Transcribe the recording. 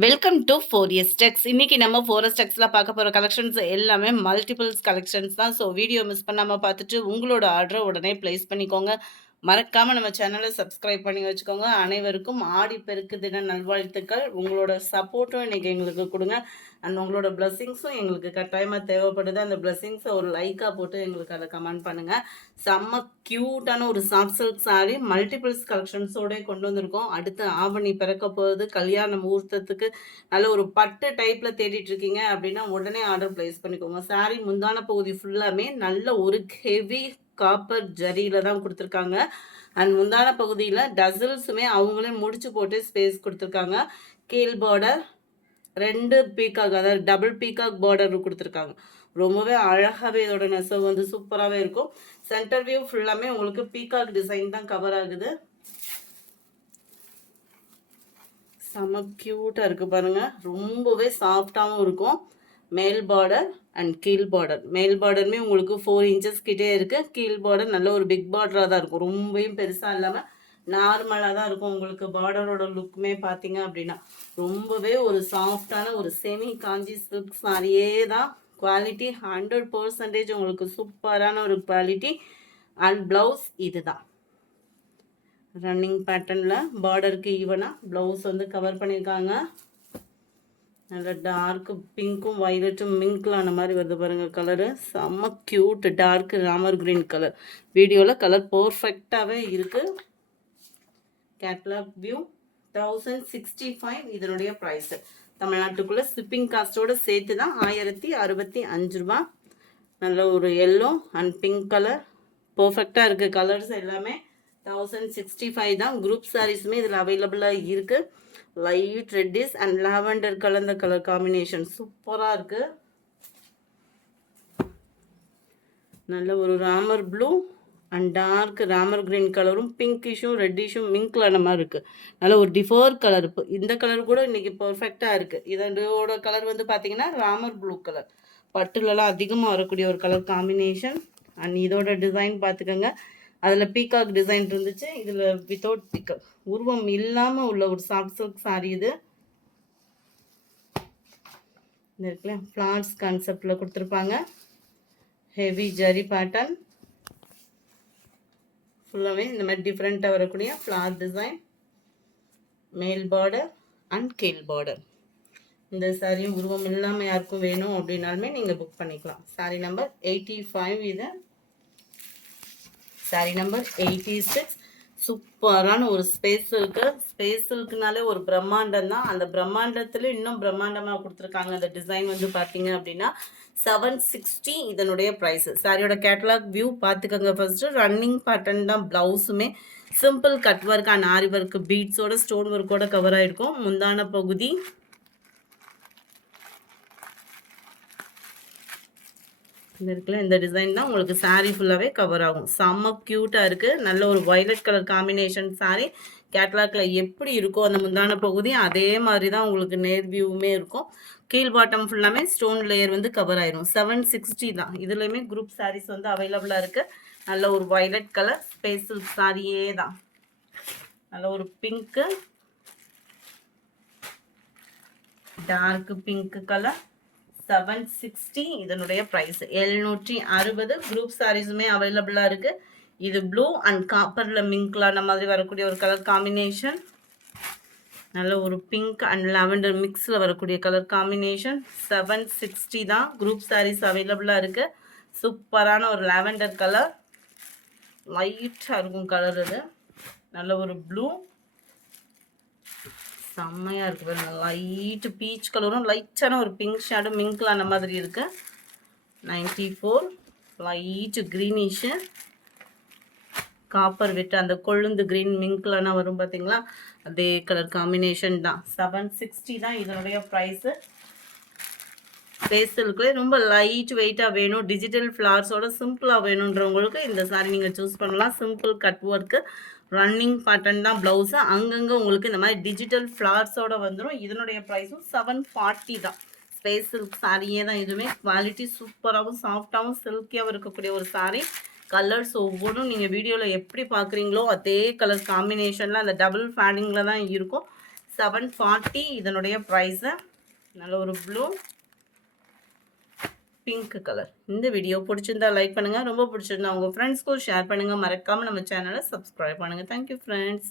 Welcome to 4S Techs. இன்னைக்கு நம்ம 4S Techsல பார்க்க போகிற கலெக்ஷன்ஸ் எல்லாமே மல்டிபிள்ஸ் கலெக்ஷன்ஸ் தான். ஸோ வீடியோ மிஸ் பண்ணாமல் பார்த்துட்டு உங்களோட ஆர்டரை உடனே ப்ளேஸ் பண்ணிக்கோங்க. மறக்காமல் நம்ம சேனலை சப்ஸ்கிரைப் பண்ணி வச்சுக்கோங்க. அனைவருக்கும் ஆடி பெருக்கு தின நல்வாழ்த்துக்கள். உங்களோட சப்போர்ட்டும் இன்றைக்கி எங்களுக்கு கொடுங்க. அண்ட் உங்களோட பிளஸ்ஸிங்ஸும் எங்களுக்கு கட்டாயமாக தேவைப்படுது. அந்த பிளஸ்ஸிங்ஸை ஒரு லைக்காக போட்டு எங்களுக்கு அதை கமெண்ட் பண்ணுங்கள். செம்ம க்யூட்டான ஒரு சாஃப்ட் சில்க் சாரீ மல்டிபிள்ஸ் கலெக்ஷன்ஸோட கொண்டு வந்திருக்கோம். அடுத்து ஆவணி பிறக்க போகுது, கல்யாண முகூர்த்தத்துக்கு நல்ல ஒரு பட்டு டைப்பில் தேடிட்டு இருக்கீங்க அப்படின்னா உடனே ஆர்டர் ப்ளேஸ் பண்ணிக்கோங்க. சாரீ முந்தான பகுதி ஃபுல்லாமே நல்ல ஒரு ஹெவி காப்பர் ஜரியில் தான் கொடுத்துருக்காங்க. அண்ட் முந்தான பகுதியில் டசல்ஸுமே அவங்களே முடிச்சு போட்டு ஸ்பேஸ் கொடுத்துருக்காங்க. கீழ் பார்டர் 2 பீகாக், அதாவது டபுள் பீகாக் பார்டர் கொடுத்துருக்காங்க. ரொம்பவே அழகாகவே இதோட நெசவு வந்து சூப்பராகவே இருக்கும். சென்டர் வியூ ஃபுல்லாமே உங்களுக்கு பீகாக் டிசைன் தான் கவர் ஆகுது. செம்ம க்யூட்டாக இருக்குது பாருங்கள். ரொம்பவே சாஃப்டாகவும் இருக்கும். மேல் பார்டர் அண்ட் கீழ் பார்டர். மேல் பார்டருமே உங்களுக்கு 4 இன்ச்சஸ் கிட்டே இருக்குது. கீழ் பார்டர் நல்ல ஒரு பிக் பார்டராக தான் இருக்கும். ரொம்பவும் பெருசாக இல்லாமல் நார்மலாக தான் இருக்கும். உங்களுக்கு பார்டரோட லுக்குமே பார்த்தீங்க அப்படின்னா ரொம்பவே ஒரு சாஃப்டான ஒரு செமி காஞ்சி சில்க் சாரியே தான். குவாலிட்டி 100% உங்களுக்கு சூப்பரான ஒரு குவாலிட்டி. அண்ட் ப்ளவுஸ் இது தான் ரன்னிங் பேட்டர்னில் பார்டருக்கு ஈவனாக ப்ளவுஸ் வந்து கவர் பண்ணியிருக்காங்க. நல்ல டார்க் பிங்க்கும் வயலட்டும் மிங்க்லான மாதிரி வருது பாருங்கள் கலரு. செம்ம க்யூட் டார்க் ராமர் க்ரீன் கலர். வீடியோவில் கலர் பர்ஃபெக்டாகவே இருக்குது. கேட்லாக் வியூ 1065 இதனுடைய ப்ரைஸு. தமிழ்நாட்டுக்குள்ளே ஷிப்பிங் காஸ்ட்டோடு சேர்த்து தான் 1065 ரூபா. நல்ல ஒரு எல்லோ அண்ட் பிங்க் கலர் பர்ஃபெக்டாக இருக்குது. கலர்ஸ் எல்லாமே 1065 தான். குரூப் சாரீஸுமே இதில் அவைலபிளாக இருக்குது. லைட் ரெட்டிஸ் அண்ட் லாவெண்டர் கலந்த கலர் காம்பினேஷன் சூப்பராக இருக்குது. நல்ல ஒரு ராமர் ப்ளூ அண்ட் டார்க் ராமர் கிரீன் கலரும் பிங்கிஷும் ரெட்டிஷும் மிங்க்லான மாதிரி இருக்குது. நல்ல ஒரு டிஃபோர் கலர். இப்போ இந்த கலர் கூட இன்றைக்கி பர்ஃபெக்டாக இருக்குது. இதோட கலர் வந்து பார்த்திங்கன்னா ராமர் ப்ளூ கலர். பட்டுலலாம் அதிகமாக வரக்கூடிய ஒரு கலர் காம்பினேஷன். அண்ட் இதோட டிசைன் பார்த்துக்கோங்க. அதில் பீகாக் டிசைன் இருந்துச்சு, இதில் வித்தவுட் பீகாக் உருவம் இல்லாமல் உள்ள ஒரு சாஃப்ட் சில்க் சாரீ இது. இந்த இருக்குல்ல ஃப்ளார்ஸ் கான்செப்டில் கொடுத்துருப்பாங்க. ஹெவி ஜரி பேட்டர்ன் ஃபுல்லாகவே இந்த மாதிரி டிஃப்ரெண்ட்டாக வரக்கூடிய ஃப்ளார் டிசைன். மேல் பார்டர் அண்ட் கீழ் பார்டர். இந்த சாரியும் உருவம் இல்லாமல் யாருக்கும் வேணும் அப்படின்னாலுமே நீங்கள் புக் பண்ணிக்கலாம். சாரி நம்பர் 85 இது. Sorry number 86. சூப்பரான ஒரு ஸ்பேஸ் சில்க்கு. ஸ்பேஸ் சில்க்குனாலே ஒரு பிரம்மாண்டம் தான். அந்த பிரம்மாண்டத்தில் இன்னும் பிரம்மாண்டமாக கொடுத்துருக்காங்க. அந்த டிசைன் வந்து பார்த்தீங்க அப்படின்னா 760 இதனுடைய ப்ரைஸு. சாரியோட கேட்டலாக் வியூ பார்த்துக்கோங்க. ஃபர்ஸ்ட்டு ரன்னிங் பேட்டர்ன் தான். ப்ளவுஸுமே simple cut work and aari work பீட்ஸோட ஸ்டோன் ஒர்க்கோட கவர் ஆகிருக்கும். முந்தான பகுதி இந்த இருக்குல்ல இந்த டிசைன் தான் உங்களுக்கு சாரீ ஃபுல்லாகவே கவர் ஆகும். செம்ம க்யூட்டாக இருக்குது. நல்ல ஒரு வயலட் கலர் காம்பினேஷன் சாரீ. கேட்லாகில் எப்படி இருக்கோ அந்த முந்தான பகுதி அதே மாதிரி தான் உங்களுக்கு நேர் வியூவுமே இருக்கும். கீழ் பாட்டம் ஃபுல்லாமே ஸ்டோன் லேயர் வந்து கவர் ஆயிரும். 760 தான். இதுலேயுமே குரூப் சாரீஸ் வந்து அவைலபிளாக இருக்குது. நல்ல ஒரு வயலட் கலர் ஸ்பேஸ் சில்க் சாரியே தான். நல்ல ஒரு பிங்க்கு, டார்க் பிங்க் கலர் 760 இதனுடைய ப்ரைஸ். 760. குரூப் சாரீஸுமே அவைலபிளாக இருக்குது. இது ப்ளூ அண்ட் காப்பரில் மிங்க்லான மாதிரி வரக்கூடிய ஒரு கலர் காம்பினேஷன். நல்ல ஒரு பிங்க் அண்ட் லாவெண்டர் மிக்ஸில் வரக்கூடிய கலர் காம்பினேஷன். 760 தான். குரூப் சாரீஸ் அவைலபிளாக இருக்குது. சூப்பரான ஒரு லாவெண்டர் கலர். லைட்டாக இருக்கும் கலர் இது. நல்ல ஒரு ப்ளூ செம்மையாக இருக்குது. லைட்டு பீச் கலரும் லைட்டான ஒரு பிங்க் ஷேடு மிங்க்லான மாதிரி இருக்குது. 94. லைட்டு க்ரீனிஷு காப்பர் விட்டு அந்த கொழுந்து க்ரீன் மிங்க்லான வரும் பார்த்தீங்களா, அதே கலர் காம்பினேஷன் தான். 760 தான் இதனுடைய ப்ரைஸு. ஃபேஸிலுக்குள்ளே ரொம்ப லைட் வெயிட்டாக வேணும், டிஜிட்டல் ஃப்ளார்ஸோட சிம்பிளாக வேணுன்றவங்களுக்கு இந்த சாரி நீங்கள் சூஸ் பண்ணலாம். Simple cut work running pattern தான் ப்ளவுஸு. அங்கங்கே உங்களுக்கு இந்த மாதிரி டிஜிட்டல் ஃப்ளார்ஸோடு வந்துடும். இதனுடைய ப்ரைஸும் 740 தான். ஸ்பேஸ் சில்க் சாரியே தான். இதுவுமே குவாலிட்டி சூப்பராகவும் சாஃப்டாகவும் சில்கியாகவும் இருக்கக்கூடிய ஒரு சாரீ. கலர்ஸ் ஒவ்வொன்றும் நீங்கள் வீடியோவில் எப்படி பார்க்குறீங்களோ அதே கலர் காம்பினேஷனில் அந்த டபுள் ஃபேடிங்கில் தான் இருக்கும். 740 இதனுடைய ப்ரைஸு. நல்ல ஒரு ப்ளூ பிங்க் கலர். இந்த வீடியோ பிடிச்சிருந்தா லைக் பண்ணுங்கள், ரொம்ப பிடிச்சிருந்தா உங்கள் ஃப்ரெண்ட்ஸ்க்கும் ஷேர் பண்ணுங்கள். மறக்காமல் நம்ம சேனலை சப்ஸ்கிரைப் பண்ணுங்கள். Thank you friends.